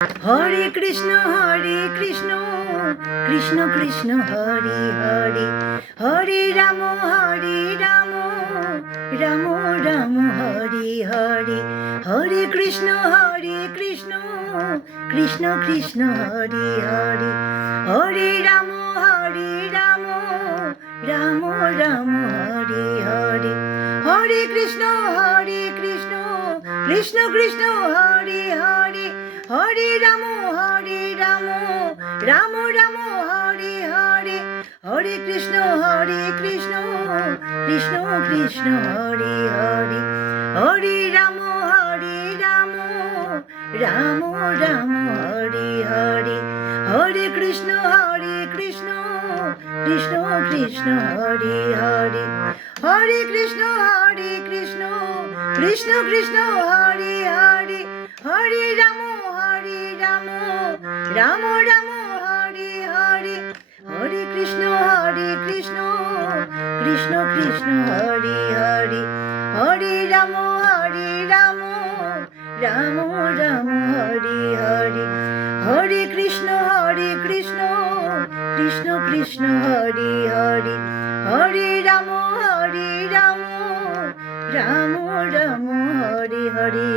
Hare Krishna Krishna Krishna Hare Hare, Hare Ram Ram Ram Hare Hare, Hare Krishna Krishna Krishna Hare Hare, Hare Ram Ram Ram Hare Hare, Hare Krishna Krishna Krishna Hare Hare, Hare Ram Ram Hare Hare, Hare Krishna Krishna Krishna Hare Hare, Hare Ram Ram Hare Hare, Hare Krishna Krishna Krishna Hare Hare, Hare Krishna Krishna Hare Hare, Hare Ram Ram Hare Hare, Hare Krishna Krishna Krishna Hare Hare, Hare Ram Ram Hare Hare, Hare Krishna Krishna Hare Hare, Hare Ram Ram Hare Hare.